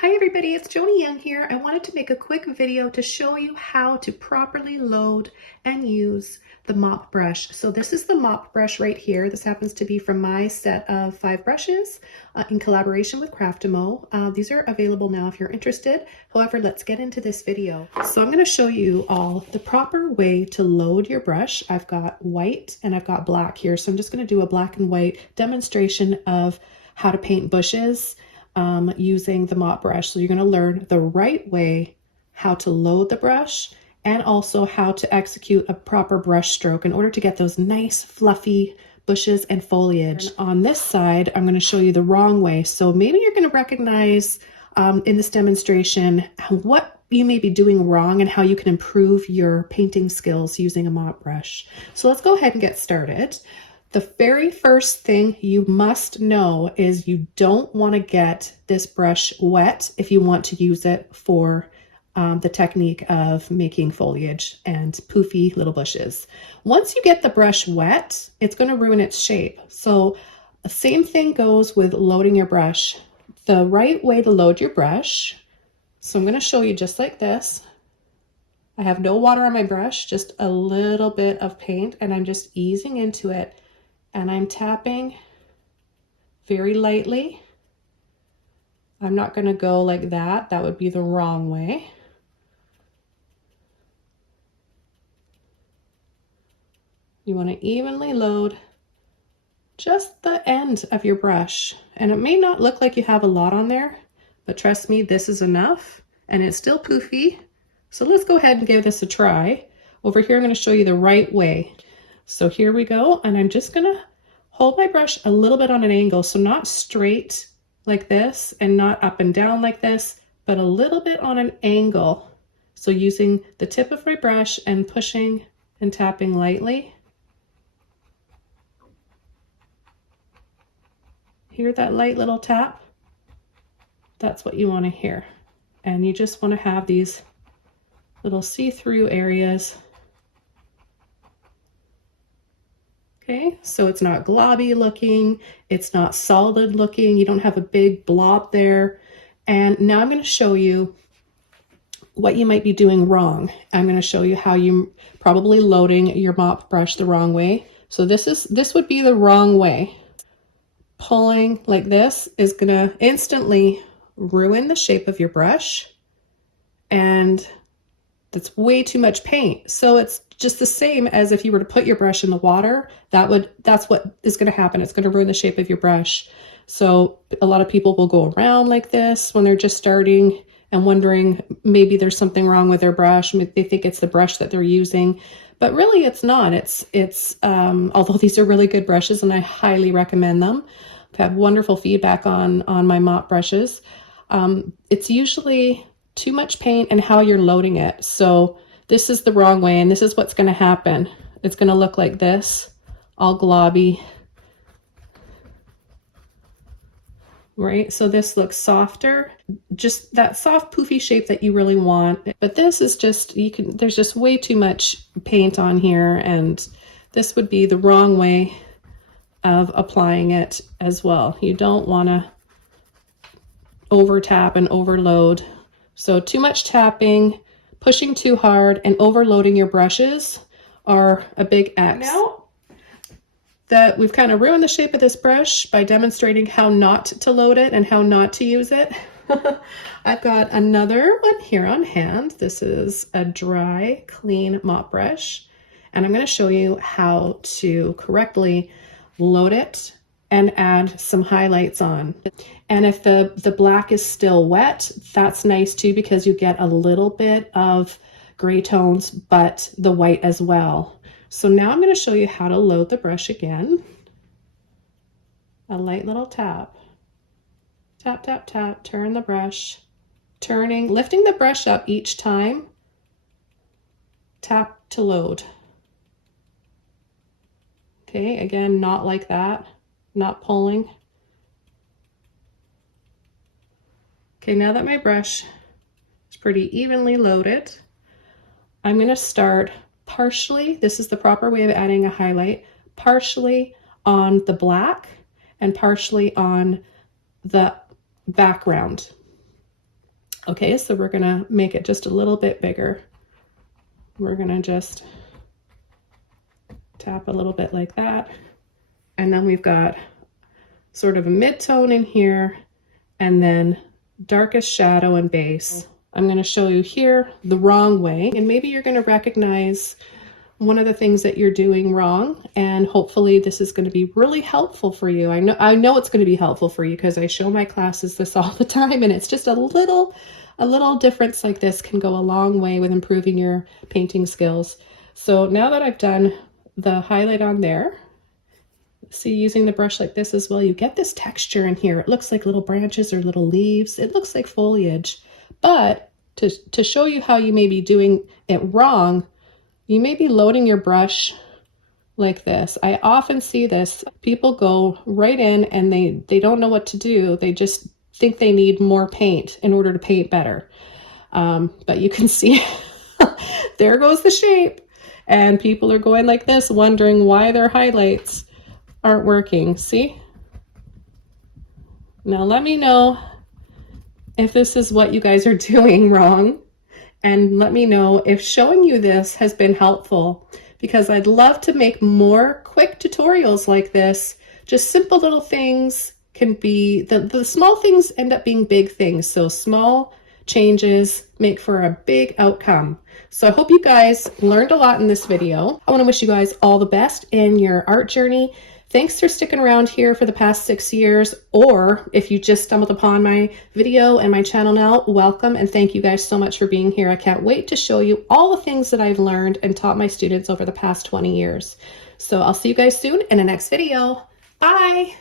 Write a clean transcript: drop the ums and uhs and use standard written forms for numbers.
Hi everybody, it's Joni Young here. I wanted to make a quick video to show you how to properly load and use the mop brush. So this is the mop brush right here. This happens to be from my set of 5 brushes in collaboration with Craftimo. These are available now if you're interested. However, let's get into this video. So I'm going to show you all the proper way to load your brush. I've got white and I've got black here. So I'm just going to do a black and white demonstration of how to paint bushes using the mop brush. So you're going to learn the right way how to load the brush and also how to execute a proper brush stroke in order to get those nice fluffy bushes and foliage. On this side, I'm going to show you the wrong way. So maybe you're going to recognize in this demonstration what you may be doing wrong and how you can improve your painting skills using a mop brush. So let's go ahead and get started. The very first thing you must know is you don't want to get this brush wet if you want to use it for the technique of making foliage and poofy little bushes. Once you get the brush wet, it's going to ruin its shape. So the same thing goes with loading your brush. The right way to load your brush, so I'm going to show you just like this. I have no water on my brush, just a little bit of paint, and I'm just easing into it. And I'm tapping very lightly. I'm not going to go like that. That would be the wrong way. You want to evenly load just the end of your brush. And it may not look like you have a lot on there, but trust me, this is enough and it's still poofy. So let's go ahead and give this a try. Over here, I'm going to show you the right way. So here we go, and I'm just gonna hold my brush a little bit on an angle, so not straight like this and not up and down like this, but a little bit on an angle. So using the tip of my brush and pushing and tapping lightly. Hear that light little tap? That's what you want to hear. And you just want to have these little see-through areas. Okay, so it's not globby looking, it's not solid looking, you don't have a big blob there. And now I'm going to show you what you might be doing wrong. I'm going to show you how you probably loading your mop brush the wrong way. So this would be the wrong way. Pulling like this is going to instantly ruin the shape of your brush, and that's way too much paint. So it's just the same as if you were to put your brush in the water. That's what is going to happen. It's going to ruin the shape of your brush. So a lot of people will go around like this when they're just starting and wondering maybe there's something wrong with their brush. They think it's the brush that they're using, but really it's not. It's although these are really good brushes and I highly recommend them. I've had wonderful feedback on my mop brushes. It's usually too much paint and how you're loading it. So this is the wrong way, and this is what's going to happen. It's going to look like this, all globby, right? So this looks softer, just that soft poofy shape that you really want. But this is just, there's just way too much paint on here, and this would be the wrong way of applying it as well. You don't want to over tap and overload. So too much tapping, pushing too hard, and overloading your brushes are a big X. Now that we've kind of ruined the shape of this brush by demonstrating how not to load it and how not to use it, I've got another one here on hand. This is a dry, clean mop brush, and I'm going to show you how to correctly load it and add some highlights on. And if the black is still wet, that's nice too, because you get a little bit of gray tones, but the white as well. So now I'm going to show you how to load the brush again. A light little tap. Tap, tap, tap, turn the brush. Turning, lifting the brush up each time. Tap to load. Okay, again, not like that. Not pulling. Okay, now that my brush is pretty evenly loaded, I'm going to start partially, this is the proper way of adding a highlight, partially on the black and partially on the background. Okay, so we're gonna make it just a little bit bigger. We're gonna just tap a little bit like that. And then we've got sort of a mid-tone in here, and then darkest shadow and base. I'm going to show you here the wrong way, and maybe you're going to recognize one of the things that you're doing wrong, and hopefully this is going to be really helpful for you. I know it's going to be helpful for you because I show my classes this all the time, and it's just a little difference like this can go a long way with improving your painting skills. So now that I've done the highlight on there, see, using the brush like this as well, you get this texture in here. It looks like little branches or little leaves. It looks like foliage. But to show you how you may be doing it wrong, you may be loading your brush like this. I often see this. People go right in and they don't know what to do. They just think they need more paint in order to paint better. But you can see there goes the shape. And people are going like this, wondering why their highlights aren't working. See? Now let me know if this is what you guys are doing wrong, and let me know if showing you this has been helpful, because I'd love to make more quick tutorials like this. Just simple little things can be, the small things end up being big things. So small changes make for a big outcome. So I hope you guys learned a lot in this video. I want to wish you guys all the best in your art journey. Thanks for sticking around here for the past 6 years, or if you just stumbled upon my video and my channel now, welcome, and thank you guys so much for being here. I can't wait to show you all the things that I've learned and taught my students over the past 20 years. So I'll see you guys soon in the next video. Bye!